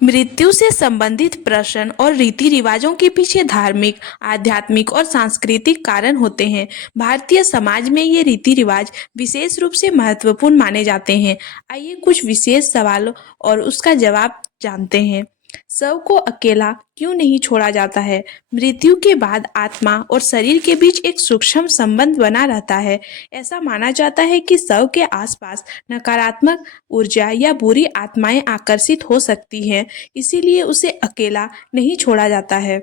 मृत्यु से संबंधित प्रश्न और रीति रिवाजों के पीछे धार्मिक, आध्यात्मिक और सांस्कृतिक कारण होते हैं। भारतीय समाज में ये रीति रिवाज विशेष रूप से महत्वपूर्ण माने जाते हैं। आइए कुछ विशेष सवालों और उसका जवाब जानते हैं। शव को अकेला क्यों नहीं छोड़ा जाता है? मृत्यु के बाद आत्मा और शरीर के बीच एक सूक्ष्म संबंध बना रहता है। ऐसा माना जाता है कि शव के आसपास नकारात्मक ऊर्जा या बुरी आत्माएं आकर्षित हो सकती हैं, इसीलिए उसे अकेला नहीं छोड़ा जाता है।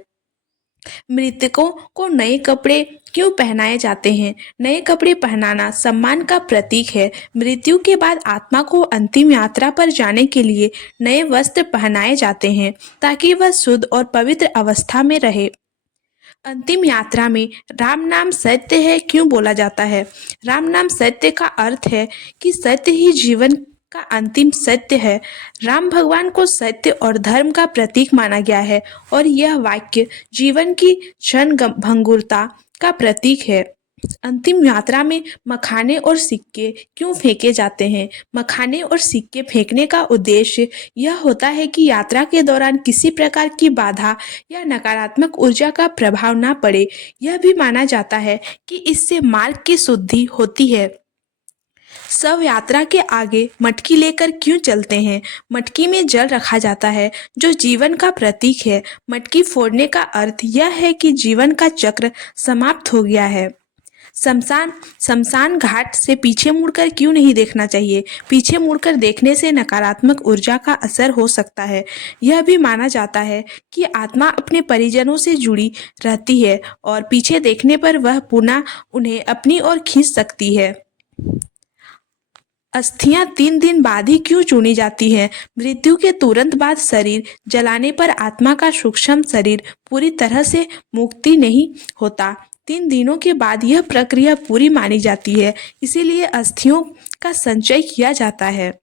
मृतकों को नए कपड़े क्यों पहनाए जाते हैं? नए कपड़े पहनाना सम्मान का प्रतीक है। मृत्यु के बाद आत्मा को अंतिम यात्रा पर जाने के लिए नए वस्त्र पहनाए जाते हैं ताकि वह शुद्ध और पवित्र अवस्था में रहे। अंतिम यात्रा में राम नाम सत्य है क्यों बोला जाता है? राम नाम सत्य का अर्थ है कि सत्य ही जीवन का अंतिम सत्य है। राम भगवान को सत्य और धर्म का प्रतीक माना गया है और यह वाक्य जीवन की क्षण भंगुरता का प्रतीक है। अंतिम यात्रा में मखाने और सिक्के क्यों फेंके जाते हैं? मखाने और सिक्के फेंकने का उद्देश्य यह होता है कि यात्रा के दौरान किसी प्रकार की बाधा या नकारात्मक ऊर्जा का प्रभाव ना पड़े। यह भी माना जाता है कि इससे मार्ग की शुद्धि होती है। शव यात्रा के आगे मटकी लेकर क्यों चलते हैं? मटकी में जल रखा जाता है जो जीवन का प्रतीक है। मटकी फोड़ने का अर्थ यह है कि जीवन का चक्र समाप्त हो गया है। शमशान घाट से पीछे मुड़कर क्यों नहीं देखना चाहिए? पीछे मुड़कर देखने से नकारात्मक ऊर्जा का असर हो सकता है। यह भी माना जाता है कि आत्मा अपने परिजनों से जुड़ी रहती है और पीछे देखने पर वह पुनः उन्हें अपनी ओर खींच सकती है। अस्थियां 3 दिन बाद ही क्यों चुनी जाती हैं? मृत्यु के तुरंत बाद शरीर जलाने पर आत्मा का सूक्ष्म शरीर पूरी तरह से मुक्ति नहीं होता। 3 दिनों के बाद यह प्रक्रिया पूरी मानी जाती है, इसीलिए अस्थियों का संचय किया जाता है।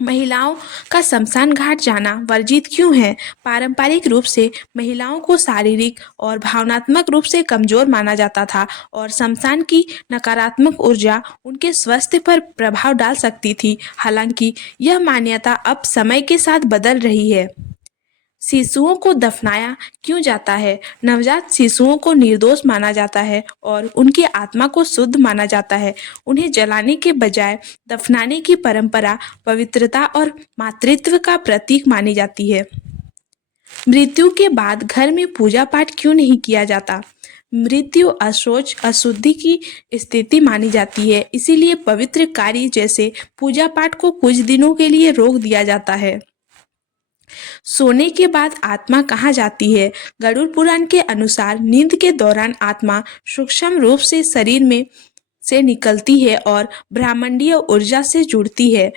महिलाओं का शमशान घाट जाना वर्जित क्यों है? पारंपरिक रूप से महिलाओं को शारीरिक और भावनात्मक रूप से कमजोर माना जाता था और शमशान की नकारात्मक ऊर्जा उनके स्वास्थ्य पर प्रभाव डाल सकती थी। हालांकि यह मान्यता अब समय के साथ बदल रही है। शिशुओं को दफनाया क्यों जाता है? नवजात शिशुओं को निर्दोष माना जाता है और उनकी आत्मा को शुद्ध माना जाता है। उन्हें जलाने के बजाय दफनाने की परंपरा पवित्रता और मातृत्व का प्रतीक मानी जाती है। मृत्यु के बाद घर में पूजा पाठ क्यों नहीं किया जाता? मृत्यु अशोच अशुद्धि की स्थिति मानी जाती है, इसीलिए पवित्र कार्य जैसे पूजा पाठ को कुछ दिनों के लिए रोक दिया जाता है। सोने के बाद आत्मा कहाँ जाती है? गरुड़ पुराण के अनुसार नींद के दौरान आत्मा सूक्ष्म रूप से शरीर में से निकलती है और ब्रह्मांडीय ऊर्जा से जुड़ती है।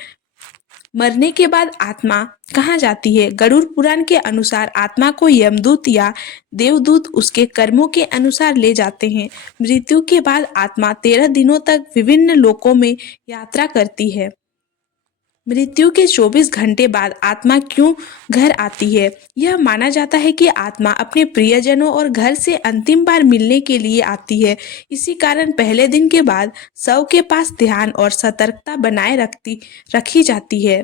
मरने के बाद आत्मा कहाँ जाती है? गरुड़ पुराण के अनुसार आत्मा को यमदूत या देवदूत उसके कर्मों के अनुसार ले जाते हैं। मृत्यु के बाद आत्मा 13 दिनों तक विभिन्न लोकों में यात्रा करती है। मृत्यु के 24 घंटे बाद आत्मा क्यों घर आती है? यह माना जाता है कि आत्मा अपने प्रियजनों और घर से अंतिम बार मिलने के लिए आती है। इसी कारण पहले दिन के बाद शव के पास ध्यान और सतर्कता बनाए रखी जाती है।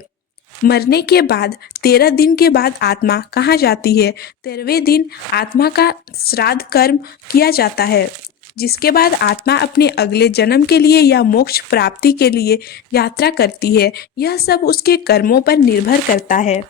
मरने के बाद 13 दिन के बाद आत्मा कहाँ जाती है? 13वें दिन आत्मा का श्राद्ध कर्म किया जाता है, जिसके बाद आत्मा अपने अगले जन्म के लिए या मोक्ष प्राप्ति के लिए यात्रा करती है। यह सब उसके कर्मों पर निर्भर करता है।